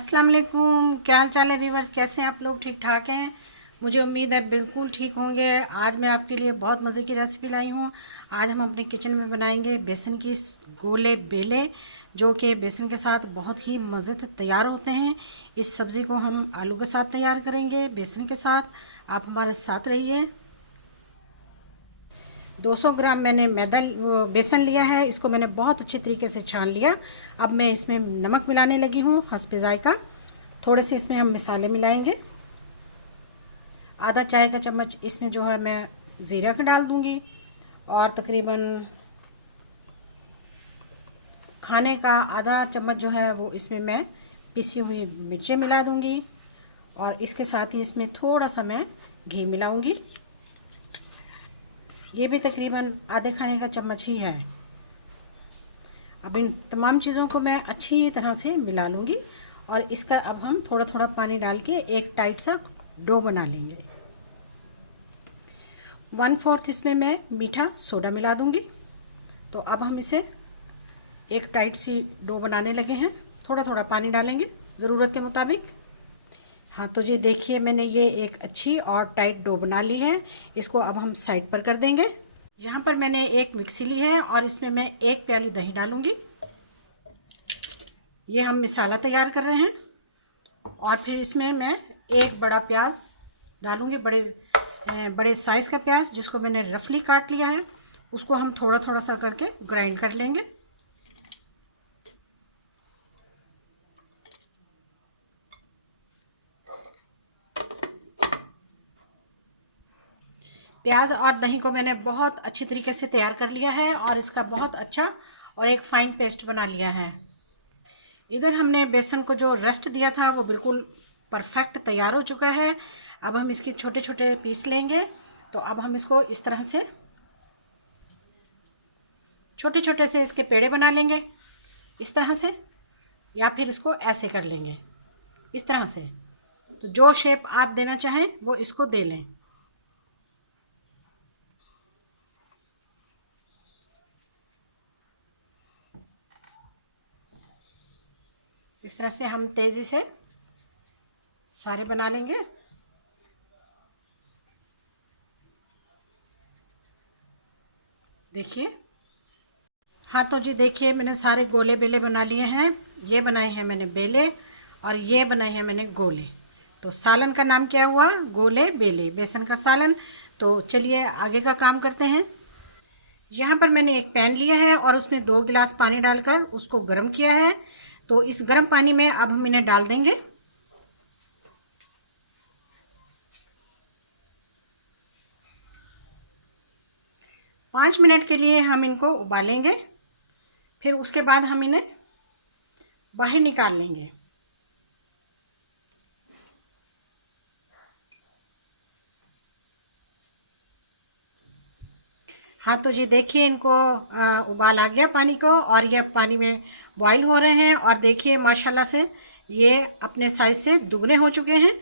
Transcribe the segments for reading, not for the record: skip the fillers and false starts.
अस्सलाम वालेकुम, क्या हाल चाल है व्यूवर्स। कैसे हैं आप लोग? ठीक ठाक हैं? मुझे उम्मीद है बिल्कुल ठीक होंगे। आज मैं आपके लिए बहुत मज़े की रेसिपी लाई हूँ। आज हम अपने किचन में बनाएंगे बेसन की गोले बेले, जो कि बेसन के साथ बहुत ही मज़े से तैयार होते हैं। इस सब्ज़ी को हम आलू के साथ तैयार करेंगे, बेसन के साथ। आप हमारे साथ रहिए। 200 ग्राम मैंने बेसन लिया है। इसको मैंने बहुत अच्छे तरीके से छान लिया। अब मैं इसमें नमक मिलाने लगी हूँ, हस्बे जायका। थोड़े से इसमें हम मसाले मिलाएंगे। आधा चाय का चम्मच इसमें जो है मैं ज़ीरा का डाल दूंगी, और तकरीबन खाने का आधा चम्मच जो है वो इसमें मैं पिसी हुई मिर्चें मिला दूंगी, और इसके साथ ही इसमें थोड़ा सा मैं घी मिलाऊंगी। ये भी तकरीबन आधे खाने का चम्मच ही है। अब इन तमाम चीज़ों को मैं अच्छी तरह से मिला लूँगी, और इसका अब हम थोड़ा थोड़ा पानी डाल के एक टाइट सा डो बना लेंगे। 1/4 इसमें मैं मीठा सोडा मिला दूँगी। तो अब हम इसे एक टाइट सी डो बनाने लगे हैं। थोड़ा थोड़ा पानी डालेंगे ज़रूरत के मुताबिक। हाँ, तो ये देखिए, मैंने ये एक अच्छी और टाइट डो बना ली है। इसको अब हम साइड पर कर देंगे। यहाँ पर मैंने एक मिक्सी ली है, और इसमें मैं 1 प्याली दही डालूँगी। ये हम मसाला तैयार कर रहे हैं। और फिर इसमें मैं एक बड़ा प्याज डालूँगी, बड़े साइज़ का प्याज, जिसको मैंने रफली काट लिया है। उसको हम थोड़ा थोड़ा सा करके ग्राइंड कर लेंगे। प्याज और दही को मैंने बहुत अच्छी तरीके से तैयार कर लिया है, और इसका बहुत अच्छा और एक फ़ाइन पेस्ट बना लिया है। इधर हमने बेसन को जो रेस्ट दिया था वो बिल्कुल परफेक्ट तैयार हो चुका है। अब हम इसके छोटे छोटे पीस लेंगे। तो अब हम इसको इस तरह से छोटे छोटे से इसके पेड़े बना लेंगे, इस तरह से, या फिर इसको ऐसे कर लेंगे, इस तरह से। तो जो शेप आप देना चाहें वो इसको दे लें। इस तरह से हम तेज़ी से सारे बना लेंगे। देखिए, हाँ, तो जी देखिए, मैंने सारे गोले बेले बना लिए हैं। ये बनाए हैं मैंने बेले, और ये बनाए हैं मैंने गोले। तो सालन का नाम क्या हुआ? गोले बेले, बेसन का सालन। तो चलिए आगे का काम करते हैं। यहाँ पर मैंने एक पैन लिया है, और उसमें 2 गिलास पानी डालकर उसको गर्म किया है। तो इस गर्म पानी में अब हम इन्हें डाल देंगे। 5 मिनट के लिए हम इनको उबालेंगे। फिर उसके बाद हम इन्हें बाहर निकाल लेंगे। हाँ, तो जी देखिए, इनको उबाल आ गया पानी को, और ये पानी में बॉईल हो रहे हैं। और देखिए माशाल्लाह से ये अपने साइज से दुगने हो चुके हैं।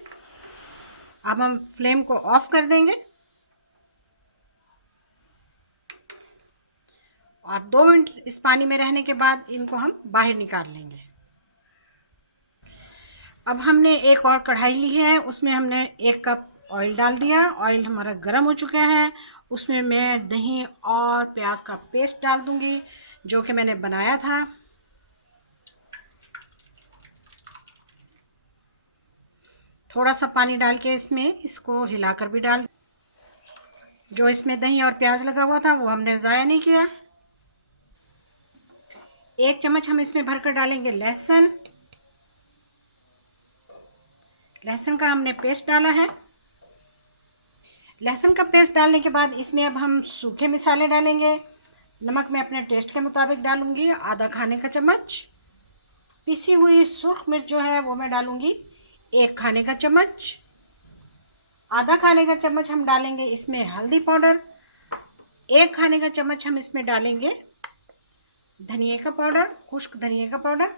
अब हम फ्लेम को ऑफ कर देंगे, और 2 मिनट इस पानी में रहने के बाद इनको हम बाहर निकाल लेंगे। अब हमने एक और कढ़ाई ली है, उसमें हमने 1 कप ऑयल डाल दिया। ऑयल हमारा गर्म हो चुका है। उसमें मैं दही और प्याज का पेस्ट डाल दूंगी, जो कि मैंने बनाया था। थोड़ा सा पानी डाल के इसमें इसको हिलाकर भी डाल। जो इसमें दही और प्याज लगा हुआ था वो हमने ज़ाया नहीं किया। 1 चम्मच हम इसमें भरकर डालेंगे लहसुन। लहसुन का हमने पेस्ट डाला है। लहसुन का पेस्ट डालने के बाद इसमें अब हम सूखे मसाले डालेंगे। नमक मैं अपने टेस्ट के मुताबिक डालूंगी, आधा खाने का चम्मच। पिसी हुई सुर्ख मिर्च जो है वो मैं डालूंगी 1 खाने का चम्मच। आधा खाने का चम्मच हम डालेंगे इसमें हल्दी पाउडर। 1 खाने का चम्मच हम इसमें डालेंगे धनिया का पाउडर, खुश्क धनिया का पाउडर।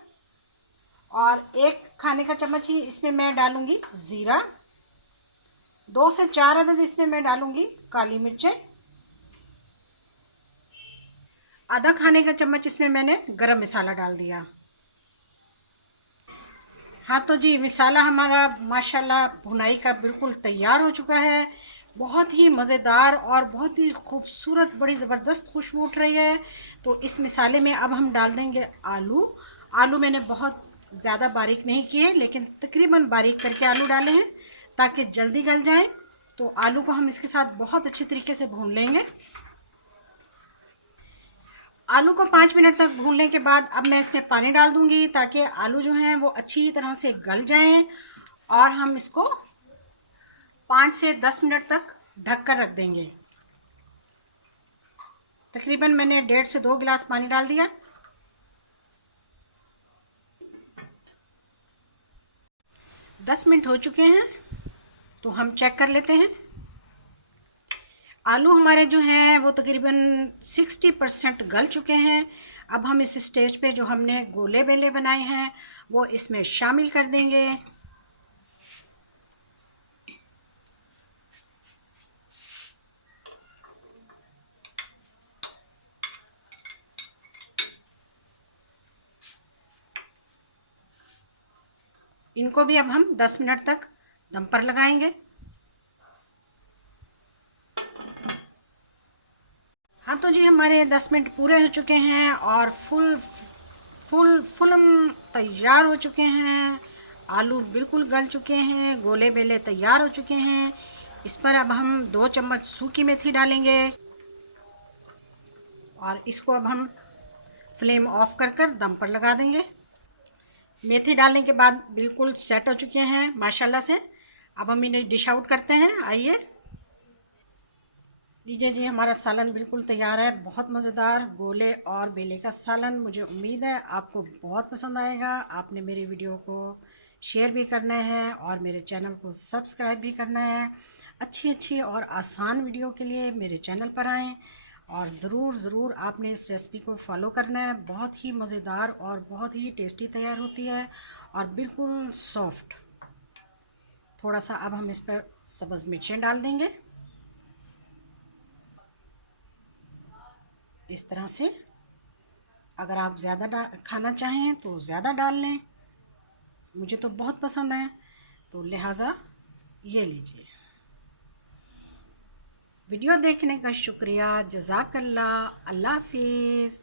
और 1 खाने का चम्मच ही इसमें मैं डालूंगी ज़ीरा। 2 से 4 अदद इसमें मैं डालूंगी काली मिर्चें। आधा खाने का चम्मच इसमें मैंने गरम मसाला डाल दिया। हाँ तो जी, मिसाला हमारा माशाल्लाह भुनाई का बिल्कुल तैयार हो चुका है। बहुत ही मज़ेदार और बहुत ही खूबसूरत, बड़ी ज़बरदस्त खुशबू उठ रही है। तो इस मिसाले में अब हम डाल देंगे आलू। आलू मैंने बहुत ज़्यादा बारीक नहीं किए, लेकिन तकरीबन बारीक करके आलू डाले हैं ताकि जल्दी गल जाएं। तो आलू को हम इसके साथ बहुत अच्छी तरीके से भून लेंगे। आलू को 5 मिनट तक भूनने के बाद अब मैं इसमें पानी डाल दूंगी ताकि आलू जो हैं वो अच्छी तरह से गल जाएं, और हम इसको 5 से 10 मिनट तक ढक कर रख देंगे। तकरीबन मैंने 1.5 से 2 गिलास पानी डाल दिया। दस मिनट हो चुके हैं, तो हम चेक कर लेते हैं। आलू हमारे जो हैं वो तकरीबन 60% गल चुके हैं। अब हम इस स्टेज पे जो हमने गोले बेले बनाए हैं वो इसमें शामिल कर देंगे। इनको भी अब हम 10 मिनट तक दम पर लगाएंगे। हाँ तो जी, हमारे 10 मिनट पूरे हो चुके हैं और फुल फुल फुलम तैयार हो चुके हैं। आलू बिल्कुल गल चुके हैं, गोले बेले तैयार हो चुके हैं। इस पर अब हम 2 चम्मच सूखी मेथी डालेंगे और इसको अब हम फ्लेम ऑफ कर कर दम पर लगा देंगे। मेथी डालने के बाद बिल्कुल सेट हो चुके हैं माशाल्लाह से। अब हम इन्हें डिश आउट करते हैं। आइए, लीजिए जी, हमारा सालन बिल्कुल तैयार है। बहुत मज़ेदार गोले और बेले का सालन। मुझे उम्मीद है आपको बहुत पसंद आएगा। आपने मेरी वीडियो को शेयर भी करना है और मेरे चैनल को सब्सक्राइब भी करना है। अच्छी अच्छी और आसान वीडियो के लिए मेरे चैनल पर आएँ और ज़रूर आपने इस रेसिपी को फॉलो करना है। बहुत ही मज़ेदार और बहुत ही टेस्टी तैयार होती है और बिल्कुल सॉफ्ट। थोड़ा सा अब हम इस पर सब्ज़ मिर्चें डाल देंगे इस तरह से। अगर आप ज़्यादा खाना चाहें तो ज़्यादा डाल लें। मुझे तो बहुत पसंद है, तो लिहाजा ये लीजिए। वीडियो देखने का शुक्रिया। जज़ाकल्लाह। अल्लाह हाफिज़।